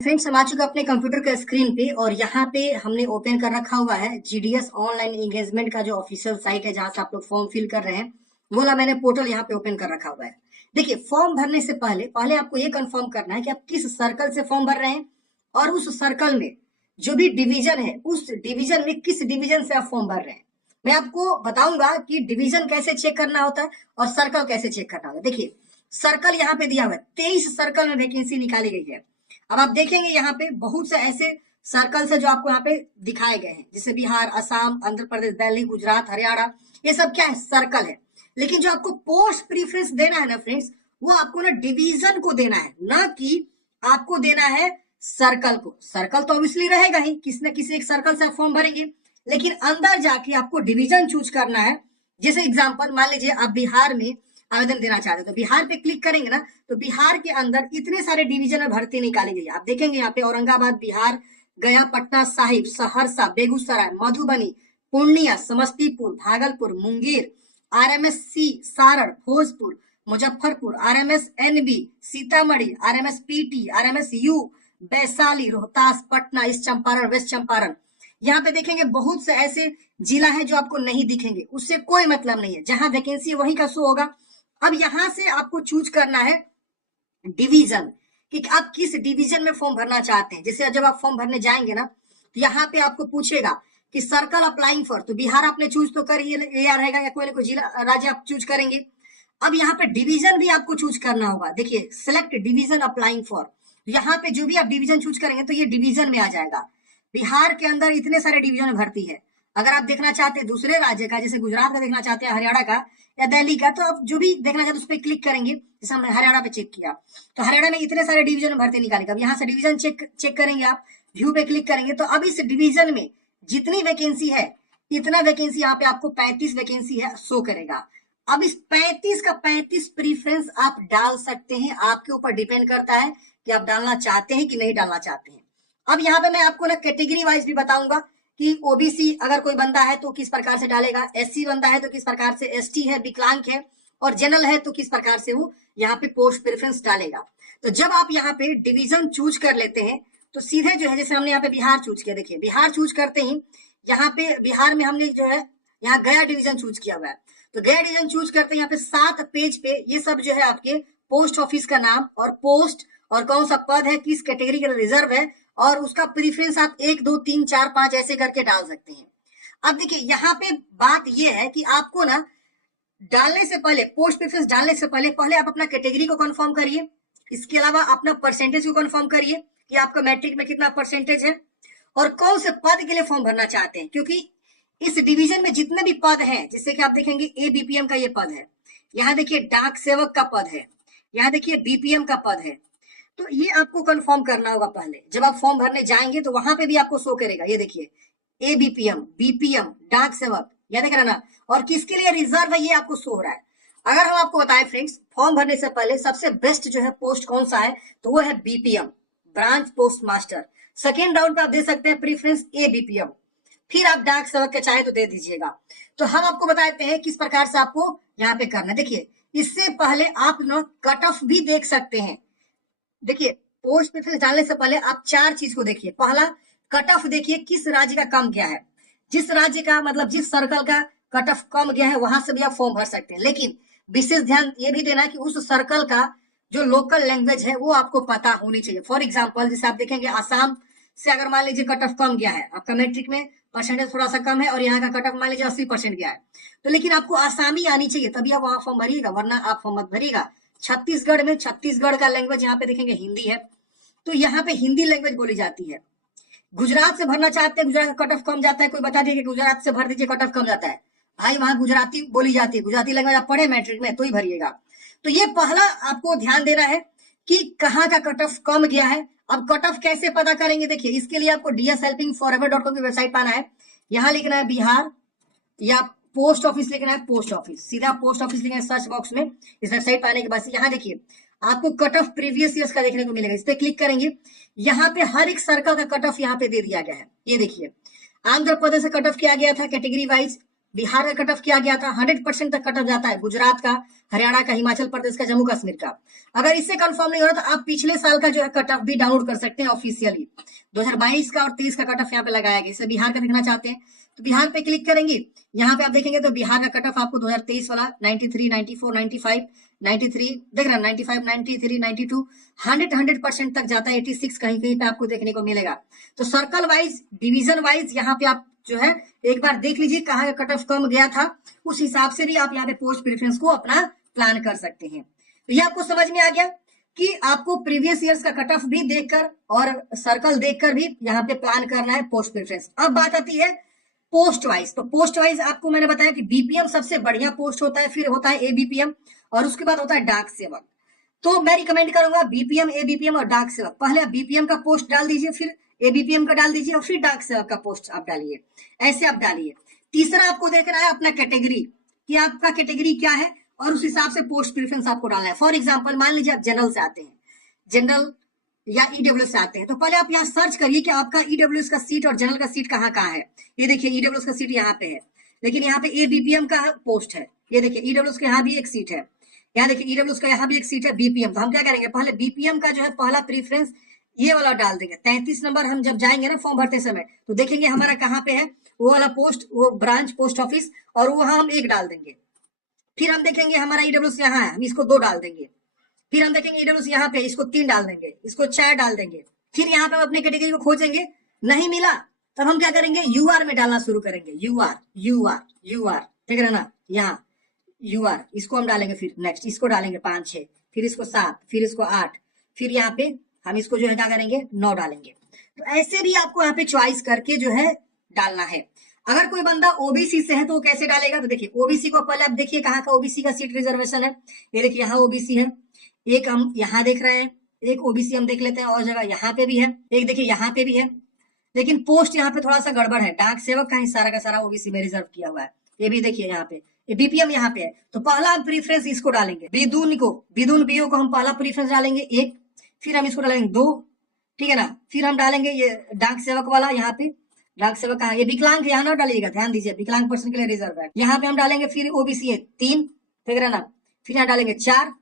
Friends, हम आ चुका अपने कंप्यूटर के स्क्रीन पे और यहाँ पे हमने ओपन कर रखा हुआ है जीडीएस ऑनलाइन एंगेजमेंट का जो ऑफिशियल साइट है जहां से आप लोग फॉर्म फिल कर रहे हैं। वो वाला मैंने पोर्टल यहाँ पे ओपन कर रखा हुआ है। देखिए, फॉर्म भरने से पहले पहले आपको ये कंफर्म करना है कि आप किस सर्कल से फॉर्म भर रहे हैं और उस सर्कल में जो भी डिवीजन है उस डिवीजन में किस डिवीजन से आप फॉर्म भर रहे हैं। मैं आपको बताऊंगा कि डिवीजन कैसे चेक करना होता है और सर्कल कैसे चेक करना होता है। देखिए, सर्कल यहाँ पे दिया हुआ है, 23 सर्कल में वैकेंसी निकाली गई है। अब आप देखेंगे यहाँ पे बहुत से ऐसे सर्कल्स है जो आपको यहाँ पे दिखाए गए हैं, जैसे बिहार, असम, आंध्र प्रदेश, दिल्ली, गुजरात, हरियाणा। ये सब क्या है? सर्कल है। लेकिन जो आपको पोस्ट प्रीफरेंस देना है ना फ्रेंड्स, वो आपको ना डिवीजन को देना है, ना कि आपको देना है सर्कल को। सर्कल तो ऑब्वियसली रहेगा ही, किसी न किसी एक सर्कल से आप फॉर्म भरेंगे, लेकिन अंदर जाके आपको डिवीजन चूज करना है। जैसे एग्जाम्पल मान लीजिए आप बिहार में आवेदन देना चाहते हो, तो बिहार पे क्लिक करेंगे ना, तो बिहार के अंदर इतने सारे डिवीजन में भर्ती निकाली गई है। आप देखेंगे यहाँ पे Aurangabad Bihar, Gaya, Patna Sahib, Saharsa, Begusarai, Madhubani, Purnia, Samastipur, Bhagalpur, Munger, RMS C Saran, Bhojpur, Muzaffarpur, RMS NB Sitamarhi, RMS PT, RMS U Vaishali, Rohtas, Patna, east Champaran, west Champaran. यहाँ पे देखेंगे बहुत से ऐसे जिला है जो आपको नहीं दिखेंगे, उससे कोई मतलब नहीं है, जहां वैकेंसी है वहीं का शो होगा। अब यहां से आपको चूज करना है डिवीजन, कि आप किस डिवीजन में फॉर्म भरना चाहते हैं। जैसे जब आप फॉर्म भरने जाएंगे ना, तो यहाँ पे आपको पूछेगा कि सर्कल अप्लाइंग फॉर, तो बिहार आपने चूज तो कर ही लिया रहेगा, या कोई ना कोई जिला राज्य आप चूज करेंगे। अब यहाँ पे डिवीजन भी आपको चूज करना होगा। देखिए, सिलेक्ट डिवीजन अप्लाइंग फॉर, यहाँ पे जो भी आप डिवीजन चूज करेंगे तो ये डिवीजन में आ जाएगा। बिहार के अंदर इतने सारे डिवीजन भर्ती है। अगर आप देखना चाहते हैं दूसरे राज्य का, जैसे गुजरात का देखना चाहते हैं, हरियाणा का या दिल्ली का, तो आप जो भी देखना चाहते हैं उस पर क्लिक करेंगे। जैसे हमने हरियाणा पे चेक किया, तो हरियाणा में इतने सारे डिवीजन भर्ती निकालेगा। अब यहाँ से डिवीजन चेक करेंगे, आप व्यू पे क्लिक करेंगे, तो अब इस डिवीजन में जितनी वैकेंसी है, इतना वैकेंसी यहाँ पे आपको 35 वैकेंसी है शो करेगा। अब इस 35 का 35 प्रीफरेंस आप डाल सकते हैं, आपके ऊपर डिपेंड करता है कि आप डालना चाहते हैं कि नहीं डालना चाहते हैं। अब यहाँ पे मैं आपको ना कैटेगरी वाइज भी बताऊंगा कि ओबीसी अगर कोई बंदा है तो किस प्रकार से डालेगा, एससी बंदा है तो किस प्रकार से, एसटी है, विकलांग है और जनरल है तो किस प्रकार से वो यहाँ पे पोस्ट प्रेफरेंस डालेगा। तो जब आप यहाँ पे डिवीजन चूज कर लेते हैं तो सीधे जो है, जैसे हमने यहाँ पे बिहार चूज किया, देखिए बिहार चूज करते ही यहाँ पे बिहार में हमने जो है यहाँ गया डिवीजन चूज किया हुआ है। तो गया डिवीजन चूज करते हैं, यहाँ पे 7 पेज पे ये सब जो है आपके पोस्ट ऑफिस का नाम और पोस्ट और कौन सा पद है, किस कैटेगरी का रिजर्व है, और उसका प्रीफरेंस आप 1 2 3 4 5 ऐसे करके डाल सकते हैं। अब देखिए, यहाँ पे बात ये है कि आपको ना डालने से पहले, पोस्ट प्रेफरेंस डालने से पहले पहले आप अपना कैटेगरी को कंफर्म करिए। इसके अलावा अपना परसेंटेज को कंफर्म करिए कि आपका मैट्रिक में कितना परसेंटेज है और कौन से पद के लिए फॉर्म भरना चाहते हैं। क्योंकि इस डिवीजन में जितने भी पद हैं, जैसे कि आप देखेंगे एबीपीएम का ये पद है, यहाँ देखिए डाक सेवक का पद है, यहाँ देखिए बीपीएम का पद है। तो ये आपको कंफर्म करना होगा पहले। जब आप फॉर्म भरने जाएंगे तो वहां पे भी आपको शो करेगा, ये देखिए एबीपीएम, बीपीएम, डाक सेवक, याद है ना, और किसके लिए रिजर्व है ये आपको शो हो रहा है। अगर हम आपको बताएं फ्रेंड्स, फॉर्म भरने से पहले सबसे बेस्ट जो है पोस्ट कौन सा है, तो वो है BPM, branch post master. Second round पे आप दे सकते हैं प्रीफरेंस एबीपीएम, फिर आप डाक सेवक के चाहे तो दे दीजिएगा। तो हम आपको बताते हैं किस प्रकार से आपको यहाँ पे करना है। देखिए, इससे पहले आप ना कट ऑफ भी देख सकते हैं। देखिए, पोस्ट प्रेफरेंस डालने से पहले आप 4 चीज को देखिए। पहला, कट ऑफ देखिए किस राज्य का कम गया है। जिस राज्य का मतलब जिस सर्कल का कट ऑफ कम गया है वहां से भी आप फॉर्म भर सकते हैं, लेकिन विशेष ध्यान ये भी देना है कि उस सर्कल का जो लोकल लैंग्वेज है वो आपको पता होनी चाहिए। फॉर एग्जाम्पल, जैसे आप देखेंगे आसाम से अगर मान लीजिए कट ऑफ कम गया है, आपका मैट्रिक में परसेंटेज थोड़ा सा कम है और यहाँ का कट ऑफ मान लीजिए 80% गया है, तो लेकिन आपको आसामी आनी चाहिए तभी आप वहां फॉर्म भरिएगा, वरना आप फॉर्म मत भरिएगा। छत्तीसगढ़ में छत्तीसगढ़ का लैंग्वेज यहाँ पे देखेंगे हिंदी है, तो यहाँ पे हिंदी लैंग्वेज बोली जाती है। गुजरात से भरना चाहते हैं, गुजरात का कट ऑफ कम जाता है, कोई बता दीजिए कि गुजरात से भर दीजिए कट ऑफ कम जाता है, भाई वहां गुजराती बोली जाती है, गुजराती लैंग्वेज आप पढ़े मैट्रिक में तो ही भरिएगा। तो ये पहला आपको ध्यान देना है कि कहाँ का कट ऑफ कम गया है। अब कट ऑफ कैसे पता करेंगे, देखिए इसके लिए आपको dshelpingforever.com की वेबसाइट पर आना है। यहाँ लिखना है बिहार, या पोस्ट ऑफिस लिखना है, पोस्ट ऑफिस, सीधा पोस्ट ऑफिस लिखना है सर्च बॉक्स में। इस वेबसाइट पर आने के बाद यहाँ देखिए आपको कट ऑफ प्रीवियस ईयर्स का देखने को मिलेगा, इस पे क्लिक करेंगे। यहाँ पे हर एक सर्कल का कट ऑफ यहाँ पे दे दिया गया है। ये देखिए, आंध्र प्रदेश का कट ऑफ किया गया था कैटेगरी वाइज, बिहार का कट ऑफ किया गया था 100% तक कट ऑफ जाता है, गुजरात का हरियाणा का, हिमाचल प्रदेश का, जम्मू कश्मीर का। अगर इससे कंफर्म नहीं हो रहा तो आप पिछले साल का जो है कट ऑफ भी डाउनलोड कर सकते हैं ऑफिशियली। 2022 का और 23 का कट ऑफ यहाँ पे लगाया गया। इसे बिहार का देखना चाहते हैं तो बिहार पे क्लिक करेंगे। यहाँ पे आप देखेंगे तो बिहार का कट ऑफ आपको 2023 वाला 93, 94, 95, 93 देख रहे हैं, 95, 93, 92, 100% तक जाता है। 86 कहीं कहीं पे आपको देखने को मिलेगा। तो सर्कल वाइज, डिवीजन वाइज यहाँ पे आप जो है एक बार देख लीजिए कहाँ का कट ऑफ कम गया था, उस हिसाब से भी आप यहाँ पे पोस्ट प्रेफरेंस को अपना प्लान कर सकते हैं। तो ये आपको समझ में आ गया कि आपको प्रीवियस ईयर्स का कट ऑफ भी देखकर और सर्कल देखकर भी यहाँ पे प्लान करना है पोस्ट प्रेफरेंस। अब बात आती है पोस्ट वाइज। तो पोस्ट वाइज आपको मैंने बताया कि बीपीएम सबसे बढ़िया पोस्ट होता है, फिर होता है एबीपीएम और उसके बाद होता है डाक सेवक। तो मैं रिकमेंड करूंगा बीपीएम, एबीपीएम और डाक सेवक। पहले आप बीपीएम का पोस्ट डाल दीजिए, फिर एबीपीएम का डाल दीजिए और फिर डाक सेवक का पोस्ट आप डालिए, ऐसे आप डालिए। तीसरा आपको देखना है अपना कैटेगरी कि आपका कैटेगरी क्या है और उस हिसाब से पोस्ट प्रेफरेंस आपको डालना है। फॉर एग्जाम्पल मान लीजिए आप जनरल से आते हैं, जनरल या ईडब्ल्यूएस से आते हैं, तो पहले आप यहाँ सर्च करिए कि आपका ईडब्ल्यूएस का सीट और जनरल का सीट कहाँ कहाँ है। ये देखिए ईडब्ल्यूएस का सीट यहाँ पे है, लेकिन यहाँ पे एबीपीएम का पोस्ट है। ये देखिए ईडब्ल्यूएस का यहाँ भी एक सीट है, यहाँ देखिए ईडब्ल्यूएस का यहाँ भी एक सीट है बीपीएम। तो हम क्या करेंगे, पहले बीपीएम का जो है पहला प्रीफरेंस ये वाला डाल देंगे। 33 नंबर हम जब जाएंगे ना फॉर्म भरते समय तो देखेंगे हमारा कहाँ पे है वो वाला पोस्ट, वो ब्रांच पोस्ट ऑफिस, और वहां हम 1 डाल देंगे। फिर हम देखेंगे हमारा ईडब्ल्यूएस यहाँ है, हम इसको 2 डाल देंगे। फिर हम देखेंगे ईडब्ल्यूएस यहाँ पे, इसको 3 डाल देंगे, इसको 4 डाल देंगे। फिर यहाँ पे हम अपने कैटेगरी को खोजेंगे, नहीं मिला तब हम क्या करेंगे, यूआर में डालना शुरू करेंगे। यूआर यूआर यूआर देख रहे ना, यहाँ यूआर, इसको हम डालेंगे। फिर नेक्स्ट इसको डालेंगे 5 6, फिर इसको 7, फिर इसको 8, फिर यहाँ पे हम इसको जो है क्या करेंगे 9 डालेंगे। तो ऐसे भी आपको यहाँ पे चॉइस करके जो है डालना है। अगर कोई बंदा ओबीसी से है तो वो कैसे डालेगा, तो देखिए ओबीसी को पहले आप देखिए कहाँ का ओबीसी का सीट रिजर्वेशन है। ये देखिए यहाँ ओबीसी है, एक हम यहाँ देख रहे हैं, एक ओबीसी हम देख लेते हैं और जगह यहाँ पे भी है, एक देखिए यहाँ पे भी है। लेकिन पोस्ट यहाँ पे थोड़ा सा गड़बड़ है, डाक सेवक का ही सारा का सारा ओबीसी में रिजर्व किया हुआ है। ये भी देखिए यहाँ पे बीपीएम यहाँ पे है। तो पहला हम प्रीफरेंस इसको डालेंगे, बिदुन को, बिदुन बीओ को हम पहला प्रीफरेंस डालेंगे 1, फिर हम इसको डालेंगे 2, ठीक है ना। फिर हम डालेंगे ये डाक सेवक वाला, यहाँ पे डाक सेवक कहाँ, ये विकलांग यहाँ ना डालिएगा, ध्यान दीजिए विकलांग पर्सन के लिए रिजर्व है। यहाँ पे हम डालेंगे फिर ओबीसी है 3, ठीक है ना। फिर यहाँ डालेंगे 4,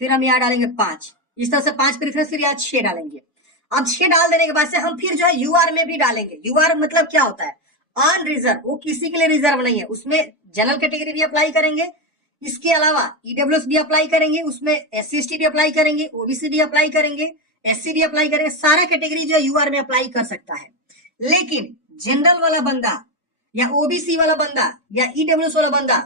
फिर हम यहाँ डालेंगे 5, इस तरह से 5 प्रीफरेंस, फिर यहाँ 6 डालेंगे। अब 6 डाल देने के बाद से हम फिर जो है यूआर में भी डालेंगे। यूआर मतलब क्या होता है, ऑन रिजर्व, वो किसी के लिए रिजर्व नहीं है। उसमें जनरल कैटेगरी भी अप्लाई करेंगे, इसके अलावा ईडब्ल्यूएस भी अप्लाई करेंगे, उसमें एससी एसटी भी अप्लाई करेंगे, ओबीसी भी अप्लाई करेंगे, एससी भी अप्लाई करेंगे। सारा कैटेगरी जो है यूआर में अप्लाई कर सकता है। लेकिन जनरल वाला बंदा या ओबीसी वाला बंदा या ईडब्ल्यूएस वाला बंदा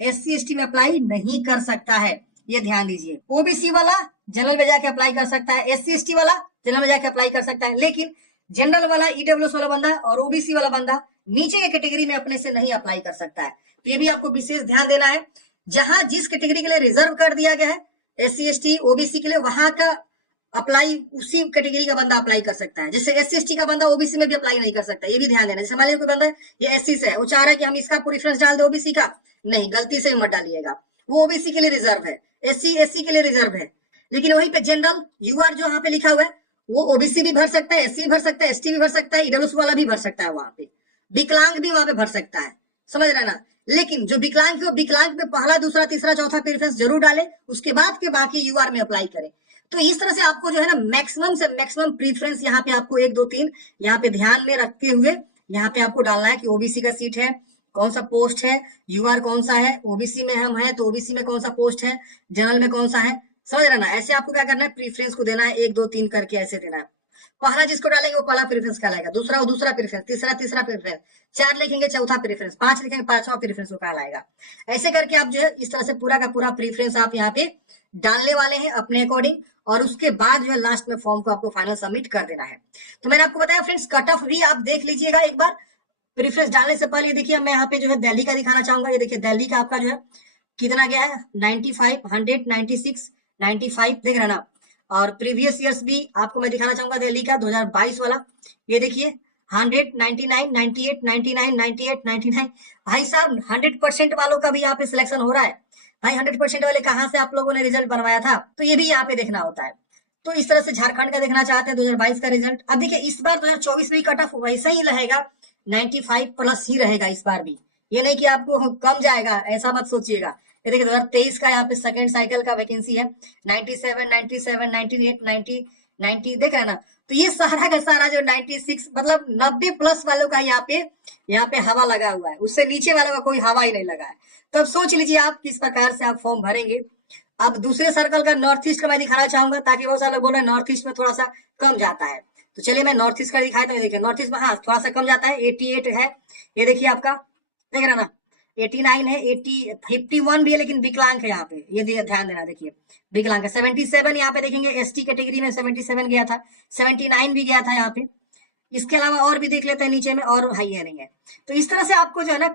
एससी एसटी में अप्लाई नहीं कर सकता है, ये ध्यान दीजिए। ओबीसी वाला जनरल में जाके अप्लाई कर सकता है, एससी एसटी वाला जनरल में जाके अप्लाई कर सकता है, लेकिन जनरल वाला, ईडब्ल्यूएस वाला बंदा और ओबीसी वाला बंदा नीचे के कैटेगरी में अपने से नहीं अप्लाई कर सकता है। तो ये भी आपको विशेष ध्यान देना है। जहां जिस कैटेगरी के लिए रिजर्व कर दिया गया है एससी एसटी ओबीसी के लिए, वहां का अप्लाई उसी कैटेगरी का बंदा अप्लाई कर सकता है। जैसे एससी एसटी का बंदा ओबीसी में भी अप्लाई नहीं कर सकता, ये भी ध्यान देना। जैसे मान लीजिए कोई बंदा ये एससी से है, वो चाह रहा है कि हम इसका प्रेफरेंस डाल दे ओबीसी का, नहीं, गलती से मत डालिएगा। वो ओबीसी के लिए रिजर्व है, एससी एससी के लिए रिजर्व है। लेकिन वहीं पे जनरल यूआर जो यहाँ पे लिखा हुआ है वो ओबीसी भी भर सकता है, एससी भी भर सकता है, एसटी भी भर सकता है, ईडब्ल्यूएस वाला भी भर सकता है, वहां पे विकलांग भी वहां पे भर सकता है, समझ रहे ना। लेकिन जो विकलांग है वो विकलांग पे पहला दूसरा तीसरा चौथा प्रेफरेंस जरूर डाले, उसके बाद के बाकी यूआर में अप्लाई करे। तो इस तरह से आपको जो है ना मैक्सिमम से मैक्सिमम प्रीफरेंस यहाँ पे आपको 1 2 3 यहाँ पे ध्यान में रखते हुए यहाँ पे आपको डालना है कि ओबीसी का सीट है, कौन सा पोस्ट है, यूआर कौन सा है, ओबीसी में हम है तो ओबीसी में कौन सा पोस्ट है, जनरल में कौन सा है, समझ रहे ना। ऐसे आपको क्या करना है, प्रीफरेंस को देना है 1 2 3 करके ऐसे देना है। पहला जिसको डालेंगे वो पहला प्रेफरेंस कहलाएगा, दूसरा वो दूसरा प्रेफरेंस, तीसरा तीसरा प्रेफरेंस, 4 लिखेंगे चौथा प्रेफरेंस, 5 लिखेंगे पांचवा प्रेफरेंस वो कहलाएगा। ऐसे करके आप जो है इस तरह से पूरा का पूरा प्रेफरेंस आप यहाँ पे डालने वाले हैं अपने अकॉर्डिंग, और उसके बाद जो है लास्ट में फॉर्म को आपको फाइनल सबमिट कर देना है। तो मैंने आपको बताया फ्रेंड्स, कट ऑफ भी आप देख लीजिएगा एक बार। प्रेफरेंस डालने से पहले देखिए मैं यहाँ पे जो है दिल्ली का दिखाना चाहूंगा। ये देखिए दिल्ली का आपका जो है कितना गया है, 95, 100, 96, 95 देख रहे ना। और प्रीवियस ईयर्स भी आपको मैं दिखाना चाहूंगा दिल्ली का 2022 वाला। ये देखिए 100, 99, 98, 99, 98, 99। भाई साहब 100% वालों का भी यहाँ पे सिलेक्शन हो रहा है। भाई 100% वाले कहाँ से आप लोगों ने रिजल्ट बनवाया था, तो ये भी यहाँ पे देखना होता है। तो इस तरह से झारखंड का देखना चाहते हैं 2022 का रिजल्ट। अब देखिए इस बार 2024 में कट ऑफ वैसा ही रहेगा, 95 प्लस ही रहेगा इस बार भी। ये नहीं कि आपको कम जाएगा, ऐसा मत सोचिएगा। ये देखिए 2023 का यहाँ पे सेकंड साइकिल का वैकेंसी है 97, 97, 98, 90, 90 देख रहे हैं ना। तो ये सारा का सारा जो 96 मतलब 90 प्लस वालों का यहाँ पे हवा लगा हुआ है, उससे नीचे वालों का कोई हवा ही नहीं लगा है। तो अब सोच लीजिए आप किस प्रकार से आप फॉर्म भरेंगे। अब दूसरे सर्कल का नॉर्थ ईस्ट का मैं दिखाना चाहूंगा, ताकि बहुत सारे लोग बोल रहे हैं नॉर्थ ईस्ट में थोड़ा सा कम जाता है। तो चलिए मैं नॉर्थ ईस्ट का दिखाया था। देखिए नॉर्थ ईस्ट में हाँ थोड़ा सा कम जाता है, 88 है। ये देखिए आपका देख रहे हैं ना, 89 है, 80, 51 भी है, लेकिन विकलांग है यहाँ पे, ये ध्यान देना। देखिए विकलांग है 77, यहाँ पे देखेंगे एसटी कैटेगरी में 77 गया था, 79 भी गया था यहाँ पे। इसके अलावा और भी देख लेते हैं नीचे में, और हाई है नहीं है। तो इस तरह से आपको जो है ना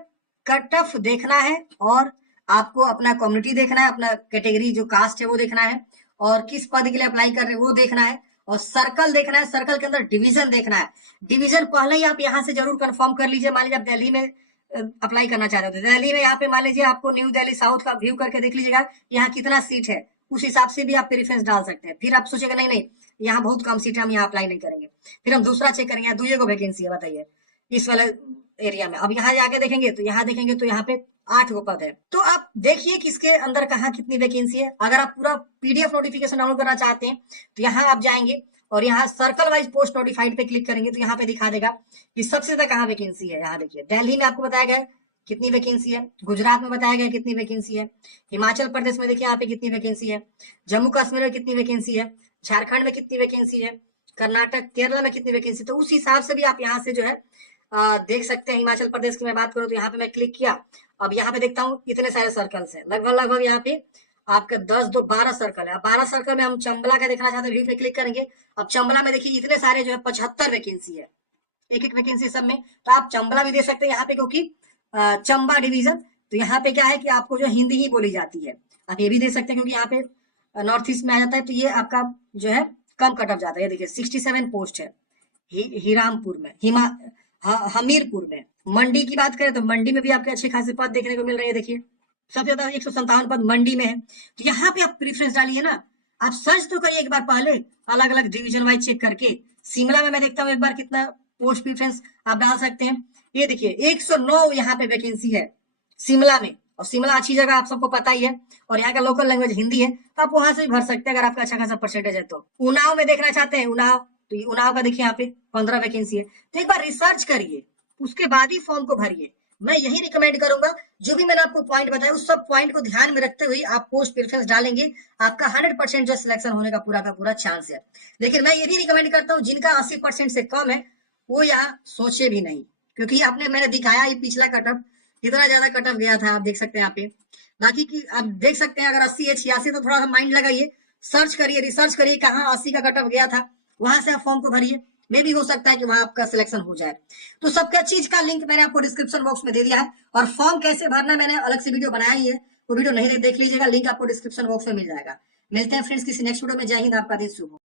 कट ऑफ देखना है, और आपको अपना कम्युनिटी देखना है, अपना कैटेगरी जो कास्ट है वो देखना है, और किस पद के लिए अप्लाई कर रहे हैं वो देखना है, और सर्कल देखना है, सर्कल के अंदर डिवीजन देखना है। डिवीजन पहले ही आप यहाँ से जरूर कंफर्म कर लीजिए। मान लीजिए आप दिल्ली में अप्लाई करना चाहते हो, तो दिल्ली में यहाँ पे मान लीजिए आपको न्यू दिल्ली साउथ का व्यू करके देख लीजिएगा यहाँ कितना सीट है, उस हिसाब से भी आप प्रेफरेंस डाल सकते हैं। फिर आप सोचेगा नहीं नहीं यहाँ बहुत कम सीट है, हम यहाँ अप्लाई नहीं करेंगे, फिर हम दूसरा चेक करेंगे, दूसरे को वैकेंसी है बताइए इस वाले एरिया में। अब यहाँ जाके देखेंगे तो यहाँ पे 8 गो पद है। तो आप देखिए किसके अंदर कहाँ कितनी वैकेंसी है। अगर आप पूरा पीडीएफ नोटिफिकेशन डाउनलोड करना चाहते हैं तो यहाँ आप जाएंगे और यहाँ सर्कल वाइज पोस्ट नोटिफाइड पे क्लिक करेंगे, तो यहाँ पे दिखा देगा कि सबसे ज्यादा कहाँ वैकेंसी है। यहाँ देखिए दिल्ली में आपको बताया गया कितनी वैकेंसी है, गुजरात में बताया गया कितनी वैकेंसी है, हिमाचल प्रदेश में देखिए यहाँ पे कितनी वैकेंसी है, जम्मू कश्मीर में कितनी वैकेंसी है, झारखंड में कितनी वैकेंसी है, कर्नाटक केरला में कितनी वैकेंसी। तो उस हिसाब से भी आप यहाँ से जो है देख सकते हैं। हिमाचल प्रदेश की मैं बात करूँ तो यहाँ पे मैं क्लिक किया, अब यहाँ पे देखता हूँ कितने सारे सर्कल्स हैं, लगभग यहाँ पे आपके 12 सर्कल है। 12 सर्कल में हम चंबला का देखना चाहते हैं, व्यू पे क्लिक करेंगे। अब चंबला में देखिए इतने सारे जो है 75 वैकेंसी है, एक वैकेंसी सब में। तो आप चंबला भी दे सकते हैं यहाँ पे, क्योंकि चंबा डिवीजन, तो यहाँ पे क्या है कि आपको जो हिंदी ही बोली जाती है। आप ये भी दे सकते हैं क्योंकि यहाँ पे नॉर्थ ईस्ट में आ जाता है, तो ये आपका जो है कम कट ऑफ जाता है। देखिए 67 पोस्ट है हीरामपुर में, हमीरपुर में। मंडी की बात करें तो मंडी में भी आपके अच्छे खासे पद देखने को मिल रहे हैं। देखिए सबसे ज्यादा 157 पद मंडी में है। तो यहाँ पे आप प्रेफरेंस डालिए ना, आप सर्च तो करिए एक बार पहले अलग अलग डिवीजन वाइज चेक करके। शिमला में मैं देखता हूँ एक बार कितना पोस्ट प्रेफरेंस आप डाल सकते हैं। ये देखिए 109 यहाँ पे वैकेंसी है शिमला में, और शिमला अच्छी जगह आप सबको पता ही है, और यहाँ का लोकल लैंग्वेज हिंदी है, तो आप वहां से भी भर सकते हैं अगर आपका अच्छा खासा परसेंटेज है। तो उन्नाव में देखना चाहते हैं, उन्नाव, तो उन्नाव का देखिए यहाँ पे 15 वैकेंसी है। तो एक बार रिसर्च करिए, उसके बाद ही फॉर्म को भरिए। मैं यही रिकमेंड करूंगा, जो भी मैंने आपको पॉइंट बताया उस सब पॉइंट को ध्यान में रखते हुए आप पोस्ट प्रेफरेंस डालेंगे, आपका 100% जो सिलेक्शन होने का पूरा चांस है। लेकिन मैं ये भी रिकमेंड करता हूँ जिनका 80% से कम है वो यहाँ सोचे भी नहीं, क्योंकि मैंने दिखाया ही पिछला कटअप कितना ज्यादा कटअप गया था, आप देख सकते हैं यहाँ पे। बाकी की आप देख सकते हैं अगर 80 है 86, तो थोड़ा सा माइंड लगाइए, सर्च करिए, रिसर्च करिए कहाँ 80 का कटअप गया था, वहां से आप फॉर्म को भरिए। मे भी हो सकता है कि वहां आपका सिलेक्शन हो जाए। तो सबका चीज का लिंक मैंने आपको डिस्क्रिप्शन बॉक्स में दे दिया है, और फॉर्म कैसे भरना मैंने अलग से वीडियो बनाया ही है, वो वीडियो नहीं देख लीजिएगा, लिंक आपको डिस्क्रिप्शन बॉक्स में मिल जाएगा। मिलते हैं फ्रेंड्स किसी नेक्स्ट वीडियो में। जय हिंद, आपका दिन शुभ हो।